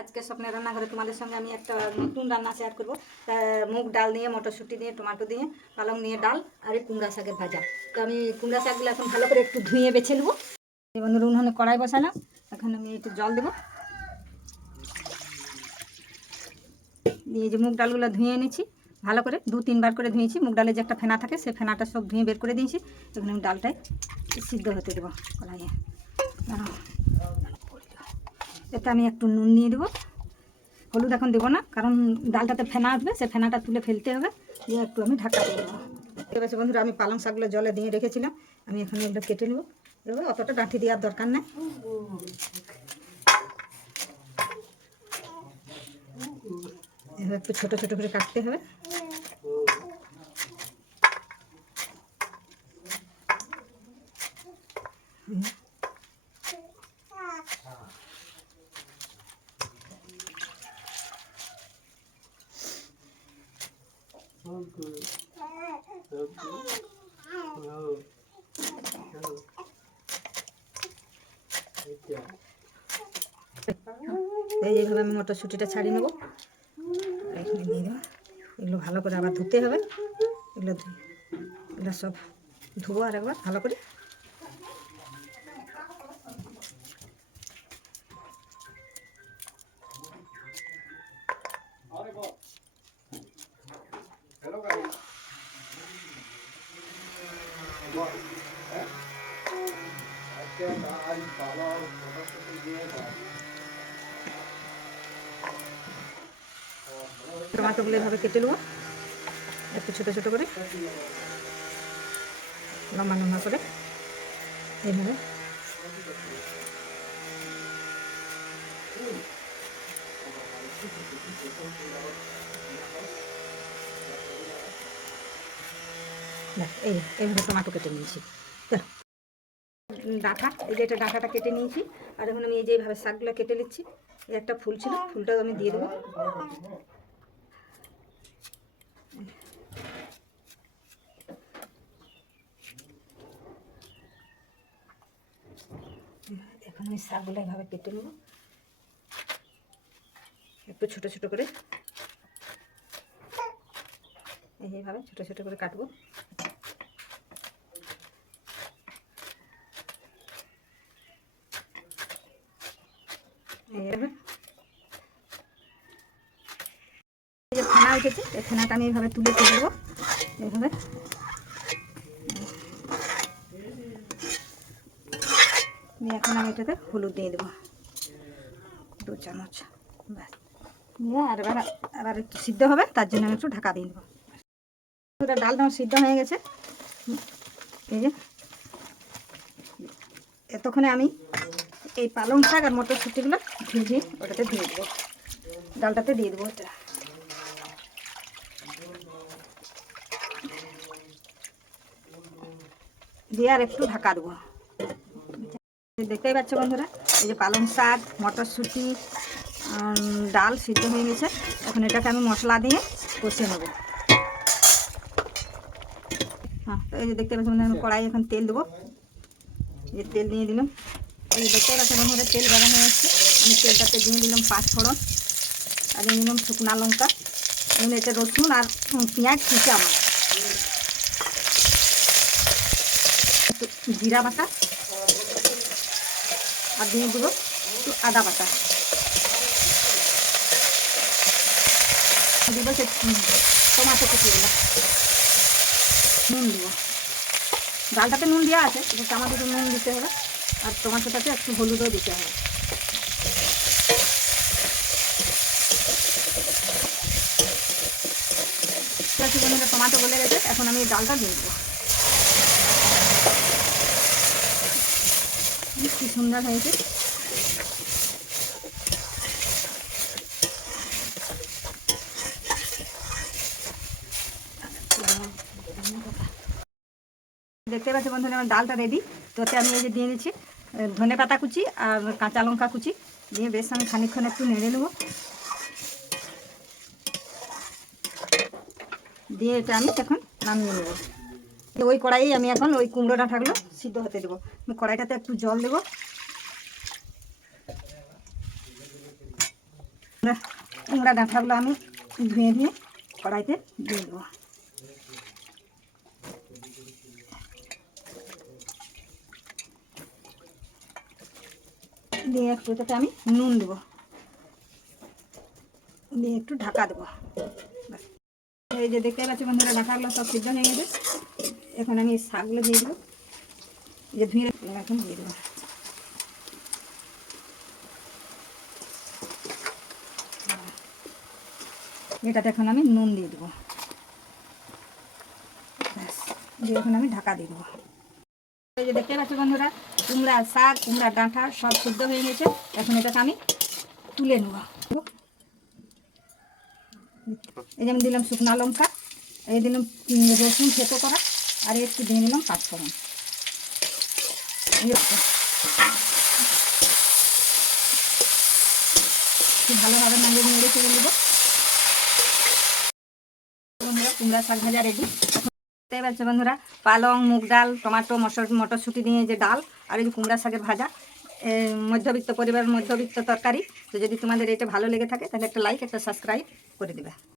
আজকে স্বপ্নের রান্নাঘরে তোমাদের সঙ্গে আমি একটা নতুন রান্না শেয়ার করবো। মুগ ডাল দিয়ে, মটরশুঁটি দিয়ে, টমেটো দিয়ে, পালং নিয়ে ডাল আর এই কুমড়া শাকের ভাজা। তো আমি কুমড়া শাকগুলো এখন ভালো করে একটু ধুয়ে বেছে নেবো। বন্ধুরা উনুনে কড়াই বসালাম, এখন আমি একটু জল দেবো দিয়ে যে মুগ ডালগুলো ধুয়ে এনেছি ভালো করে 2-3 বার করে ধুয়েছি। মুগ ডালে যে একটা ফেনা থাকে সেই ফেনাটা সব ধুয়ে বের করে দিয়েছি। এখন আমি ডালটায় সিদ্ধ হতে দেবো কড়াইয়ে। এতে আমি একটু নুন নিয়ে দেবো, হলুদ এখন দেবো না কারণ ডালটাতে ফেনা আসবে, সে ফেনাটা তুলে ফেলতে হবে। দিয়ে একটু আমি ঢাকা দিয়ে দেবো। ঠিক আছে বন্ধুরা, আমি পালং শাকগুলো জলে দিয়ে রেখেছিলাম, আমি এখন এগুলো কেটে নেবো। এবার অতটা ডাঁটি দেওয়ার দরকার নেই। এবার একটু ছোটো ছোটো করে কাটতে হবে। এইভাবে আমি মটরশুঁটিটা ছাড়িয়ে নেবো, এখানে দিয়ে দেবো। এগুলো ভালো করে আবার ধুতে হবে। এগুলো সব ধুবো আর একবার ভালো করে। টমাটোগুলো এভাবে কেটে নেবো একটু ছোটো ছোটো করে, লম্বা লম্বা করে এইভাবে। এইভাবে টমাটো কেটে নিয়েছি। ডাঁটা, এই যে এটা ডাঁটাটা কেটে নিয়েছি। আর এখন আমি এই যে এইভাবে শাকগুলো কেটে নিচ্ছি। এই একটা ফুল ছিল, ফুলটাও আমি দিয়ে দেবো। এখন আমি শাকগুলো এইভাবে কেটে নেব একটু ছোটো ছোটো করে। এইভাবে ছোটো ছোটো করে কাটবো। এইভাবে এই যে ফেনা উঠেছে, এই ফেনাটা আমি এইভাবে তুলে দেবো। এইভাবে এখন আমি এটাতে হলুদ দিয়ে দেবো 2 চামচ। ব্যাস দিয়ে আর এবার একটু সিদ্ধ হবে, তার জন্য আমি একটু ঢাকা দিয়ে দেবো। ডালটা আমার সিদ্ধ হয়ে গেছে। এই যে এতক্ষণে আমি এই পালং শাক আর মটরশুঁটিগুলো ভেজে ওটাতে দিয়ে দেবো, ডালটাতে দিয়ে দেবো। ওটা দিয়ে আর একটু ঢাকা দেবো। দেখতেই পাচ্ছ বন্ধুরা, এই যে পালং শাক, মটরশুঁটি, ডাল সিদ্ধ হয়ে গেছে। এখন এটাকে আমি মশলা দিয়ে কষিয়ে নেবো। হ্যাঁ, এই যে দেখতে পাচ্ছ বন্ধুরা, আমি কড়াই এখন তেল দেবো। এই তেল দিয়ে দিলাম। এই যে দেখতে পাচ্ছ বন্ধুরা, তেল গরম হয়ে যাচ্ছে। আমি তেলটাতে দিয়ে দিলাম 5 ফোড়ন আর দিয়ে দিলাম শুকনা লঙ্কা, এটা রসুন আর পেঁয়াজ কুচি আমার, জিরা বাটা আর দিয়ে দেবো একটু আদা বাটা। দেবো সে টমাটো কুচিগুলো, নুন দেবো। ডালটাতে নুন দেওয়া আছে, কিন্তু টমাটোতে নুন দিতে হবে আর টমাটোটাতে একটু হলুদও দিতে হবে। টমাটো গলে গেছে, এখন আমি ডালটা দিয়ে দেবো। কি সুন্দর হয়েছে। দেখতে পাচ্ছি বন্ধুরা, আমার ডালটা রেডি। তোতে আমি এই যে দিয়ে দিচ্ছি ধনে পাতা কুচি আর কাঁচা লঙ্কা কুচি দিয়ে বেশ আমি খানিকক্ষণ একটু নেড়ে নেবো। দিয়ে এটা আমি এখন নামিয়ে নেবো। ওই কড়াইয়ে আমি এখন ওই কুমড়ো ডাঁটাগুলো সিদ্ধ হতে দেবো। আমি কড়াইটাতে একটু জল দেবো, কুমড়া ডাঁটাগুলো আমি ধুয়ে দিয়ে কড়াইতে দিয়ে দেবো। দিয়ে একটু এটাতে আমি নুন দেবো, দিয়ে একটু ঢাকা দেবো। এই যে দেখতে পাচ্ছি বন্ধুরা, ডাঁটাগুলো সব সিদ্ধ হয়ে গেছে। এখন আমি শাকগুলো দিয়ে দেবো, যে ধুয়ে এখন দিয়ে দেবো। এটাতে এখন আমি নুন দিয়ে দেবো, দিয়ে এখন আমি ঢাকা দিয়ে দেবো। এই যে দেখতে পাচ্ছি বন্ধুরা, কুমড়া শাক, কুমড়া ডাঁটা সব সিদ্ধ হয়ে গেছে। এখন এটাকে আমি তুলে নেব। এই যে আমি দিলাম শুকনো লঙ্কা, এই দিলাম রসুন থেতো করা, আর একটু দিয়ে দিলাম পাঁচফোড়ন। খুব ভালোভাবে নাড়িয়ে নেড়ে চলে দেবো। বন্ধুরা কুমড়া শাক ভাজা রেডি। দেখতে পাচ্ছ বন্ধুরা, পালং, মুগ ডাল, টমেটো, মটরশুঁটি দিয়ে যে ডাল, আর এই যে কুমড়া শাকের ভাজা, মধ্যবিত্ত পরিবার, মধ্যবিত্ত তরকারি। তো যদি তোমাদের এটা ভালো লেগে থাকে তাহলে একটা লাইক, একটা সাবস্ক্রাইব করে দেবে।